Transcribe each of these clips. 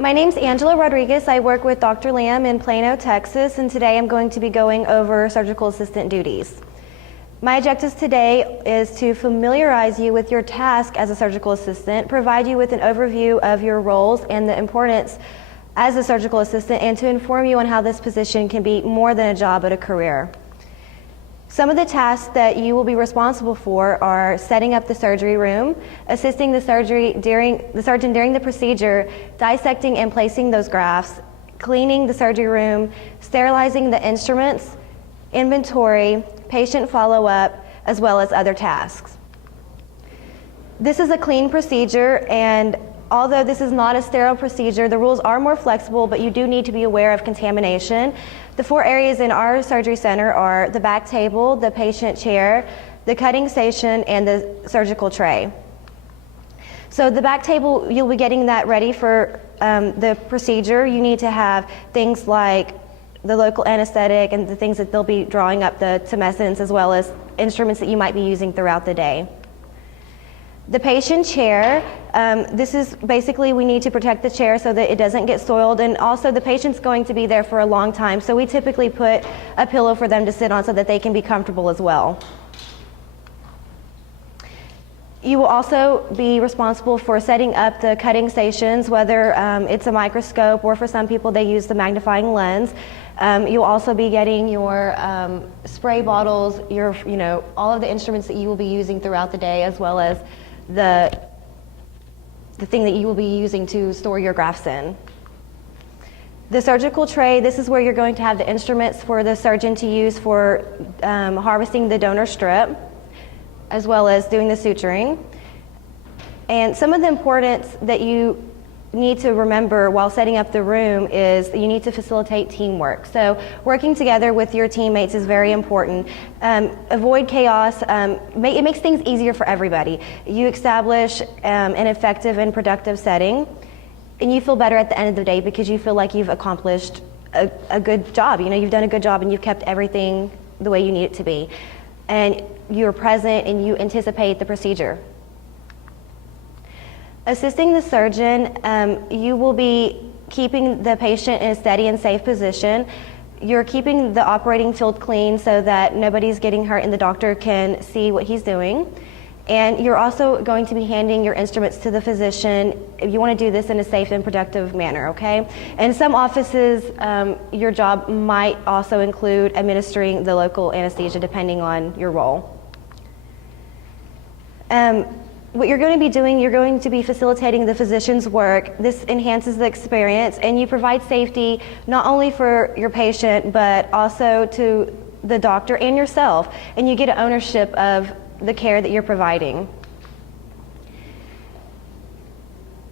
My name's Angela Rodriguez. I work with Dr. Lam in Plano, Texas, and today I'm going to be going over surgical assistant duties. My objectives today is to familiarize you with your task as a surgical assistant, provide you with an overview of your roles and the importance as a surgical assistant, and to inform you on how this position can be more than a job but a career. Some of the tasks that you will be responsible for are setting up the surgery room, assisting the surgeon during the procedure, dissecting and placing those grafts, cleaning the surgery room, sterilizing the instruments, inventory, patient follow-up, as well as other tasks. This is a clean procedure, and although this is not a sterile procedure, the rules are more flexible, but you do need to be aware of contamination. The 4 areas in our surgery center are the back table, the patient chair, the cutting station, and the surgical tray. So the back table, you'll be getting that ready for the procedure. You need to have things like the local anesthetic and the things that they'll be drawing up the tumescence, as well as instruments that you might be using throughout the day. The patient chair, this is basically, we need to protect the chair so that it doesn't get soiled, and also the patient's going to be there for a long time, so we typically put a pillow for them to sit on so that they can be comfortable as well. You will also be responsible for setting up the cutting stations, whether it's a microscope or for some people they use the magnifying lens. You'll also be getting your spray bottles, all of the instruments that you will be using throughout the day, as well as the thing that you will be using to store your grafts in. The surgical tray, this is where you're going to have the instruments for the surgeon to use for harvesting the donor strip, as well as doing the suturing. And some of the importance that you need to remember while setting up the room is you need to facilitate teamwork. So working together with your teammates is very important. Avoid chaos. It makes things easier for everybody. You establish an effective and productive setting, and you feel better at the end of the day because you feel like you've accomplished a good job. You've done a good job and you've kept everything the way you need it to be. And you're present and you anticipate the procedure. Assisting the surgeon, you will be keeping the patient in a steady and safe position. You're keeping the operating field clean so that nobody's getting hurt and the doctor can see what he's doing. And you're also going to be handing your instruments to the physician. You want to do this in a safe and productive manner, okay? In some offices, your job might also include administering the local anesthesia depending on your role. What you're going to be doing, you're going to be facilitating the physician's work. This enhances the experience, and you provide safety not only for your patient, but also to the doctor and yourself, and you get ownership of the care that you're providing.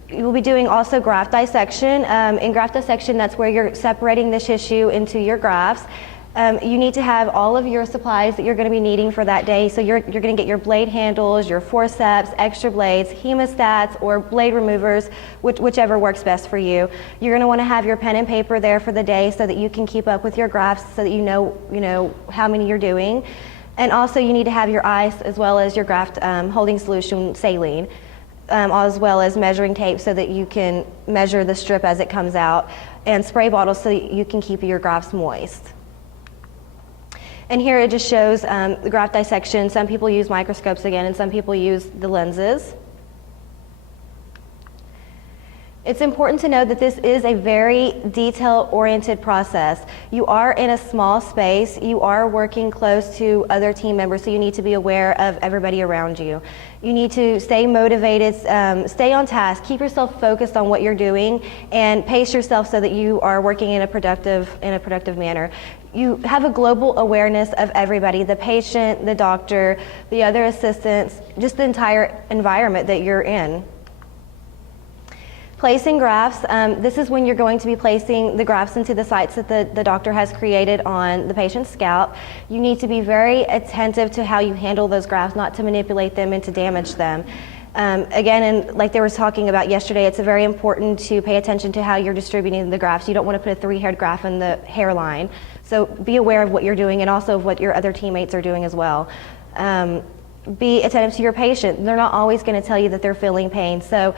You will be doing also graft dissection. In graft dissection, that's where you're separating the tissue into your grafts. You need to have all of your supplies that you're going to be needing for that day. So you're going to get your blade handles, your forceps, extra blades, hemostats, or blade removers, whichever works best for you. You're going to want to have your pen and paper there for the day so that you can keep up with your grafts, so that you know how many you're doing. And also you need to have your ice as well as your graft holding solution, saline, as well as measuring tape so that you can measure the strip as it comes out, and spray bottles so that you can keep your grafts moist. And here it just shows the graft dissection. Some people use microscopes again, and some people use the lenses. It's important to know that this is a very detail-oriented process. You are in a small space. You are working close to other team members, so you need to be aware of everybody around you. You need to stay motivated, stay on task, keep yourself focused on what you're doing, and pace yourself so that you are working in a productive manner. You have a global awareness of everybody, the patient, the doctor, the other assistants, just the entire environment that you're in. Placing grafts, this is when you're going to be placing the grafts into the sites that the doctor has created on the patient's scalp. You need to be very attentive to how you handle those grafts, not to manipulate them and to damage them. Again, and like they were talking about yesterday, it's very important to pay attention to how you're distributing the grafts. You don't want to put a 3-haired graft in the hairline. So be aware of what you're doing and also of what your other teammates are doing as well. be attentive to your patient. They're not always going to tell you that they're feeling pain. So,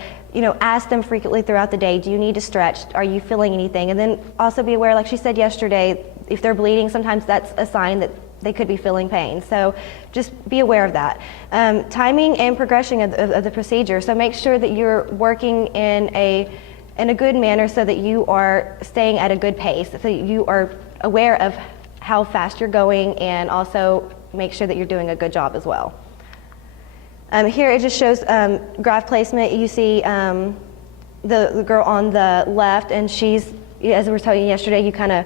ask them frequently throughout the day, do you need to stretch? Are you feeling anything? And then also be aware, like she said yesterday, if they're bleeding, sometimes that's a sign that they could be feeling pain. So just be aware of that. Timing and progression of the procedure. So make sure that you're working in a good manner so that you are staying at a good pace, so you are aware of how fast you're going, and also make sure that you're doing a good job as well. Here it just shows graft placement. You see the girl on the left, and she's, as we were telling you yesterday, you kind of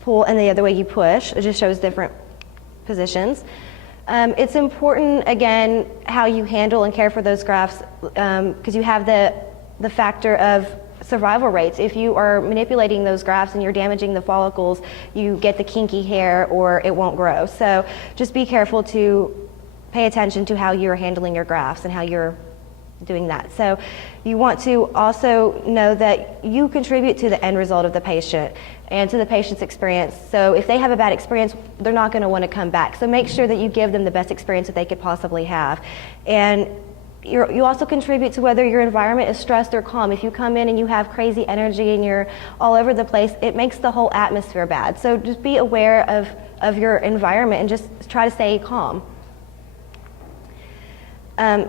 pull and the other way you push. It just shows different positions. It's important, again, how you handle and care for those grafts, because you have the factor of survival rates. If you are manipulating those grafts and you're damaging the follicles, you get the kinky hair or it won't grow. So just be careful to pay attention to how you're handling your grafts and how you're doing that. So you want to also know that you contribute to the end result of the patient and to the patient's experience. So if they have a bad experience, they're not going to want to come back. So make sure that you give them the best experience that they could possibly have. And you also contribute to whether your environment is stressed or calm. If you come in and you have crazy energy and you're all over the place, it makes the whole atmosphere bad. So just be aware of your environment and just try to stay calm.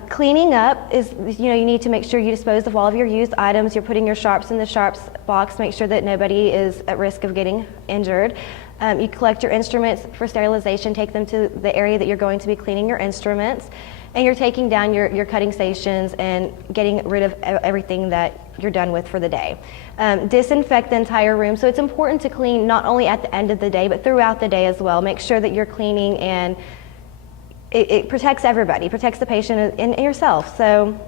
Cleaning up is, you need to make sure you dispose of all of your used items. You're putting your sharps in the sharps box. Make sure that nobody is at risk of getting injured. You collect your instruments for sterilization. Take them to the area that you're going to be cleaning your instruments. And you're taking down your cutting stations and getting rid of everything that you're done with for the day. Disinfect the entire room. So it's important to clean not only at the end of the day, but throughout the day as well. Make sure that you're cleaning, and it protects everybody, protects the patient and yourself. So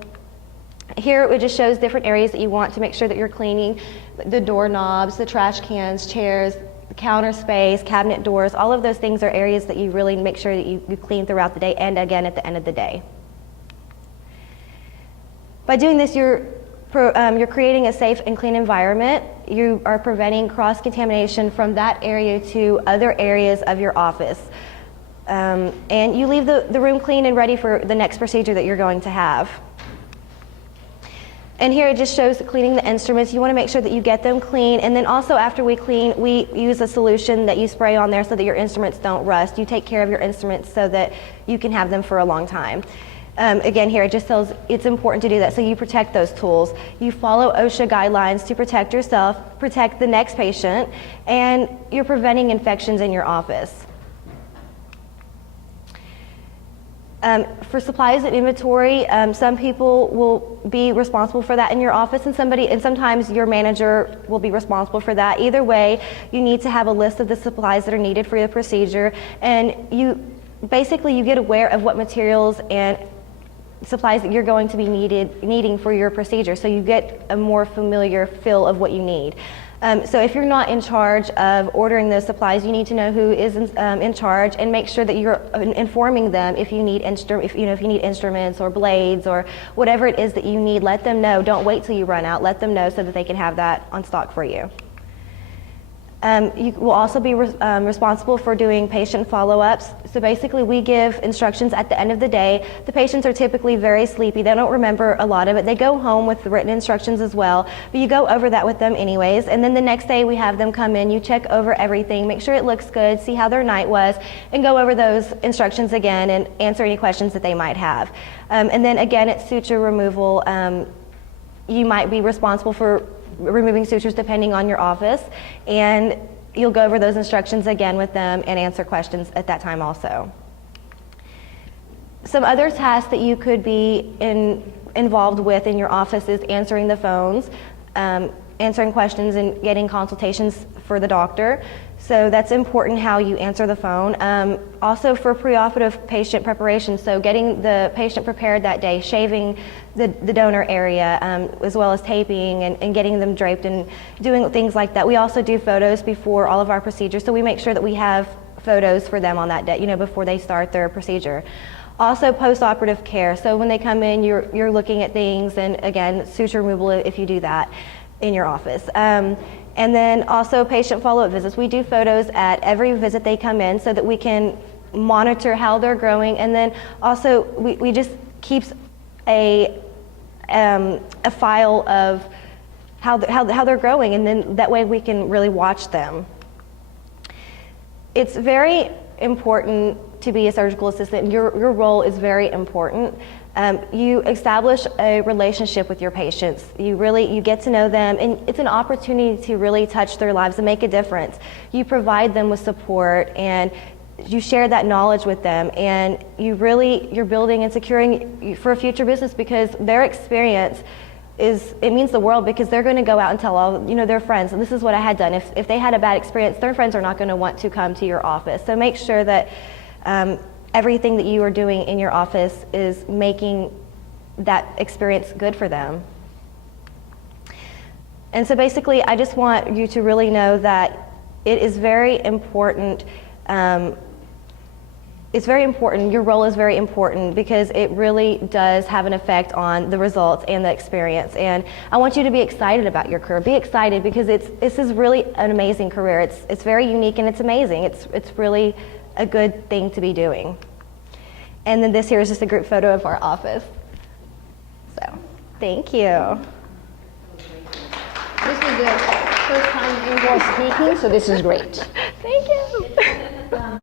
here it just shows different areas that you want to make sure that you're cleaning: the doorknobs, the trash cans, chairs, the counter space, cabinet doors. All of those things are areas that you really make sure that you clean throughout the day, and again at the end of the day. By doing this, you're creating a safe and clean environment. You are preventing cross-contamination from that area to other areas of your office. And you leave the room clean and ready for the next procedure that you're going to have. And here it just shows cleaning the instruments. You want to make sure that you get them clean, and then also after we clean, we use a solution that you spray on there so that your instruments don't rust. You take care of your instruments so that you can have them for a long time. Again, here it just tells it's important to do that, so you protect those tools. You follow OSHA guidelines to protect yourself, protect the next patient, and you're preventing infections in your office. For supplies and inventory, some people will be responsible for that in your office, and sometimes your manager will be responsible for that. Either way, you need to have a list of the supplies that are needed for your procedure, and you get aware of what materials and supplies that you're going to be needing for your procedure, so you get a more familiar feel of what you need. So if you're not in charge of ordering those supplies, you need to know who is in charge, and make sure that you're informing them if you need if you need instruments or blades or whatever it is that you need. Let them know. Don't wait till you run out. Let them know so that they can have that on stock for you. You will also be responsible for doing patient follow-ups. So basically we give instructions at the end of the day. The patients are typically very sleepy. They don't remember a lot of it. They go home with the written instructions as well, but you go over that with them anyways. And then the next day we have them come in, you check over everything, make sure it looks good, see how their night was, and go over those instructions again and answer any questions that they might have. And then again, it's suture removal. You might be responsible for removing sutures depending on your office, and you'll go over those instructions again with them and answer questions at that time also. Some other tasks that you could be involved with in your office is answering the phones, answering questions, and getting consultations for the doctor. So that's important how you answer the phone. Also for preoperative patient preparation, so getting the patient prepared that day, shaving the donor area, as well as taping and getting them draped and doing things like that. We also do photos before all of our procedures, so we make sure that we have photos for them on that day, before they start their procedure. Also post-operative care, so when they come in, you're looking at things, and again, suture removal if you do that in your office. And then also patient follow-up visits. We do photos at every visit they come in so that we can monitor how they're growing, and then also we just keeps a file of how they're growing, and then that way we can really watch them. It's very important to be a surgical assistant. Your role is very important. You establish a relationship with your patients. You get to know them, and it's an opportunity to really touch their lives and make a difference. You provide them with support, and you share that knowledge with them, and you're building and securing for a future business, because their experience it means the world, because they're going to go out and tell all their friends, and this is what I had done. If they had a bad experience, their friends are not going to want to come to your office. So make sure that everything that you are doing in your office is making that experience good for them. And so basically, I just want you to really know that it is very important. It's very important. Your role is very important, because it really does have an effect on the results and the experience. And I want you to be excited about your career. Be excited, because this is really an amazing career. It's very unique, and it's amazing. It's really a good thing to be doing. And then this here is just a group photo of our office. So, thank you. This is the first time you were speaking, so this is great. Thank you.